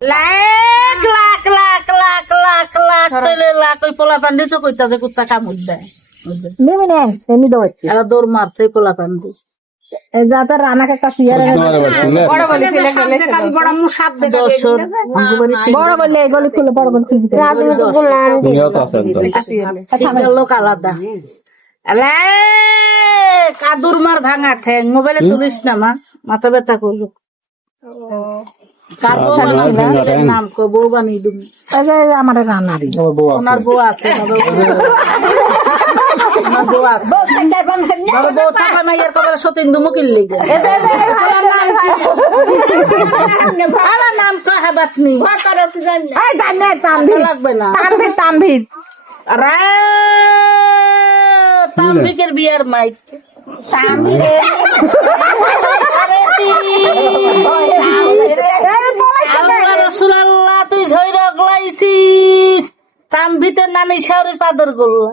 লাখ লাখ লাখ লাখ লাখ লাখ চলে লাখ ওই পোলা পান্ডি তো কইতাছে কুত্তা কামড় দেয় এরা দৌড় মারছে পোলা পান্ডি আমাকে একটা শুয়ার বড় বলে সাপ বড় বললে এগুলি খুলে বড় বলে লোক আলাদা কাদুর মার ভাঙা ঠ্যাং মোবাইলে তুলিস না মা মাথা ব্যথা করলো নাম কো বউ বানিয়ে দিবি আমার রান্নারি ওনার বউ আছে ওনার বউ আছে বউ থাকা মাইয়ের কবে সতীন্দ্র মুকিল লিগে নাম তো হাবাতনি লাগবে না তানভীর তাম্বিকের বিয়ার মাইক রসুল্লাহ তুই ঝই রগলাইছিস তাম্বিতে নানি শাহরের পাদর গোল্লা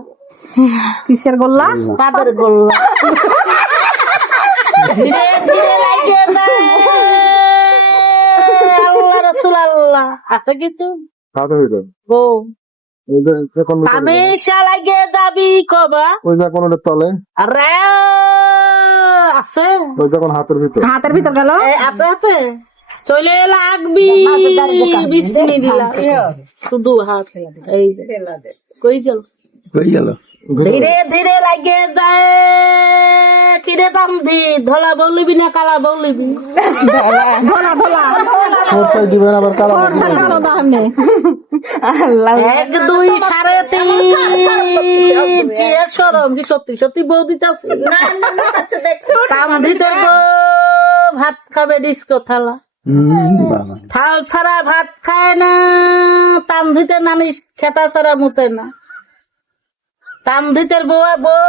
কিসের গোল্লা পাদর গোল্লা ধীরে ধীরে লাগে আল্লাহ রসুল্লাহ আছে কিছু বউ হামেশা লাগে দাবি কবা ওই যখন ওটা তলে আরে আছে ওই যখন হাতের ভিতর গেল আছে আছে চলে লাগবি বিসমিল্লাহ শুধু হাত এই কই গেল ধীরে ধীরে লাগে যায় কিরে তামধি ধলা বলিবি না কালা বলিবি ধলা ধলা দিবেন আবার কারা এক দুই সাড়ে তিন কি সরম কি সত্যি সত্যি বউ দিতেছে তামধিতে ভাত খাবে ডিস্কো থালা থাল ছাড়া ভাত খায় না তামধিতে নানি খেতা ছাড়া মুতে না তামধিতের বউ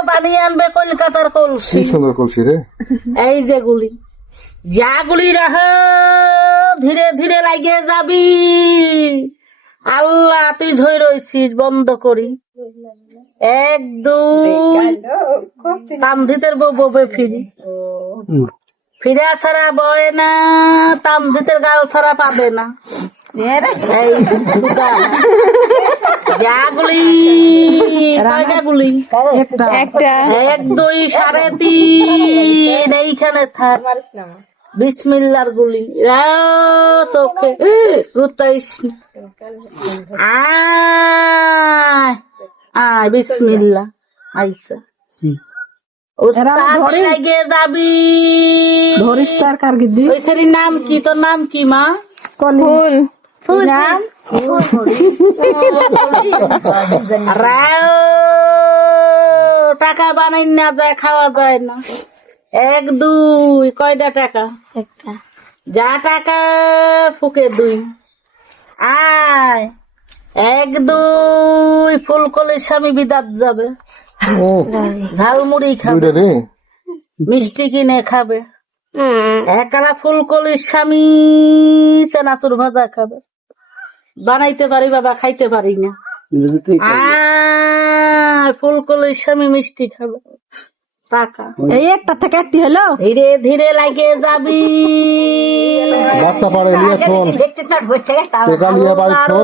বানিয়ে আনবে কলকাতার কলসি সুন্দর কলসি রে এই যেগুলি যাগুলি রাহ ধীরে ধীরে লাগিয়ে যাবি আল্লাহ তুই ঝই রইছিস বন্ধ করি এক দুই তামধিতের বউ ববে ফিরি ফিরা ছাড়া বয় না তামধিতের গাল ছাড়া পাবে না এই যাগুলি কয়টাগুলি একটা এক দুই সাড়ে তিন এইখানে থাক বিসমিল্লার গুলি চোখে গুতাইস আয় বিসমিল্লা আইসা লাগিয়ে যাবি ধরিস তার কারগিদ্দি ওই সেরির নাম কি তোর নাম কি মা ফুল নাম টাকা বানাই না যায় খাওয়া যায় না এক দুই কয়টা টাকা একটা যা টাকা ফুকে দুই আয় এক দুই ফুলকলির স্বামী বিদাত যাবে ঝালমুড়ি খাবে মিষ্টি কিনে খাবে একলা ফুলকলির স্বামী চেনাচুর ভাজা খাবে বানাইতে পারি বাবা খাইতে পারি না ফুলকলির স্বামী মিষ্টি খাবে টাকা এই একটা থেকে একটি হলো ধীরে ধীরে লাগে যাবি বাচ্চা পারে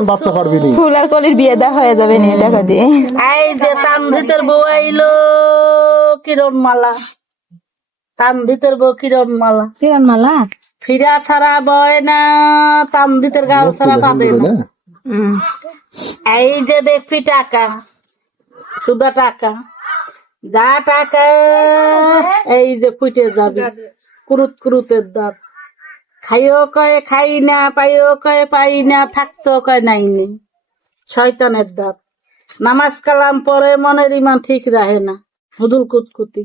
বাচ্চা পারবি ফুল আর কলির বিয়ে দেওয়া হয়ে যাবে নিয়ে টাকা দিয়ে এই যে তামধিতের বউ আইলো কিরণমালা তামধিতের বউ কিরণমালা কিরণমালা ফিরা ছাড়া বয় না তামধিতের গাল ছাড়া পাবে না এই যে দেখবি টাকা শুধু টাকা যা টাকা এই যে ফুটে যাবে কুরুত কুরুতের দাঁত খাইও কয়ে খাই না পাইও কয়ে পাই না থাকতেও কয়ে নাই নেই শয়তানের দাঁত নামাজ কালাম পরে মনের ইমান ঠিক রাহে না হুদুল কুতকুতি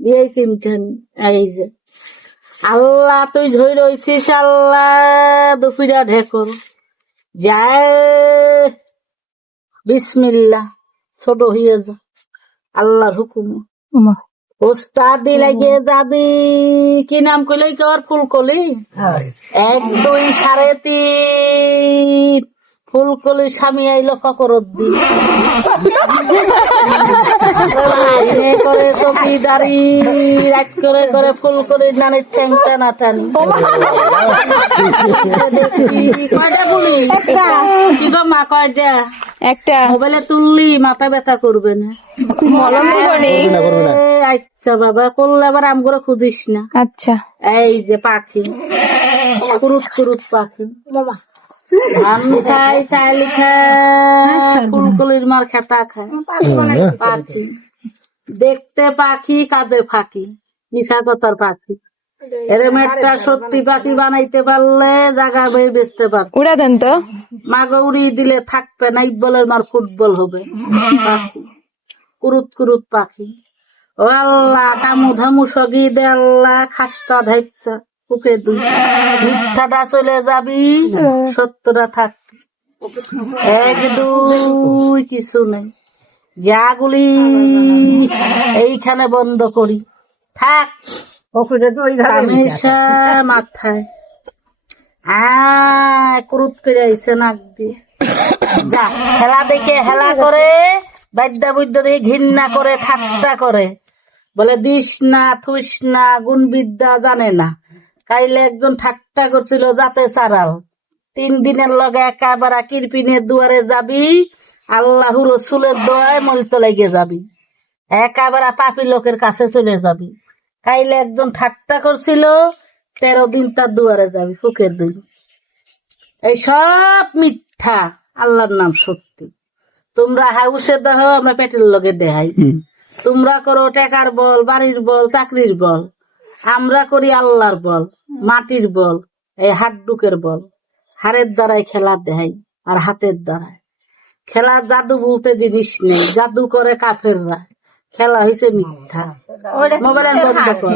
দিয়ে চিমচানি এই যে আল্লাহ তুই ঝই রইছিস আল্লাহ দুপুরা ঢেকর যায় বিসমিল্লাহ ছোট হইয়ে যা আল্লাহর হুকুমে ওস্তাদ লাগিয়ে যাবি কি নাম কইল কর ফুলকলি এক দুই সাড়ে তিন ফুলকলি স্বামী আইলো ফকরুদ্দিন করে চকিদারি রাত করে করে ফুলকলির নানির ঠ্যাং টানা টানি কয়টা বলি কি গো মা কয়টা একটা মোবাইলে তুললি মাথা ব্যথা করবে না মলম দিব নি। করবে না আচ্ছা বাবা করলে আবার আম করে খুদিস না। আচ্ছা এই যে পাখি কুরুত কুরুত পাখি ধান খায় চাইল খায় ফুলকলির মার খেতা খায় পাখি দেখতে পাখি কাজে ফাঁকি মিশা কথার পাখি এরম একটা সত্যি পাখি বানাইতে পারলে জায়গা বয়ে বেচতে পারত উড়া দেন তো। মাগো উড়িয়ে দিলে থাকবে না ইব্বলের মার ফুটবল হবে পাখি কুরুত কুরুত পাখি ও আল্লাহ কামু ধামু সগি দে আল্লাহ খাসটা ধাইপছা বুকে দুই মিথ্যাটা চলে যাবি সত্যটা থাক এক দুই কিছু নেই যাগুলি এইখানে বন্ধ করি থাক হামেশা মাথায় ক্রুত করে আইসে নাক দিয়ে যা খেলা দেখে হেলা করে বাদ্যা বুদ্ধ দিয়ে ঘৃণা করে ঠাট্টা করে বলে দিস না থুস না গুণ বিদ্যা জানে না কাইলে একজন ঠাট্টা করছিল যাতে সারাল 3 দিনের লগে একেবারে কিরপিনের দুয়ারে যাবি আল্লাহর রসুলের দোয়ায় মলতে লেগে যাবি একেবারে পাপী লোকের কাছে চলে যাবি কাইলে একজন ঠাট্টা করছিল 13 দিন তার দুয়ারে যাবি ফুকের দুই এই সব মিথ্যা আল্লাহর নাম সত্যি তোমরা হাউসে দেহ আমরা পেটের লগে দেহাই তোমরা করো টাকার বল বাড়ির বল চাকরির বল আমরা করি আল্লাহর বল মাটির বল এই হাড্ডুকের বল হাড়ের দ্বারাই খেলা দেহাই আর হাতের দ্বারাই খেলা জাদু বলতে জিনিস নেই জাদু করে কাফেররা খেলা হয়েছে মিথ্যা মোবাইল বন্ধ কর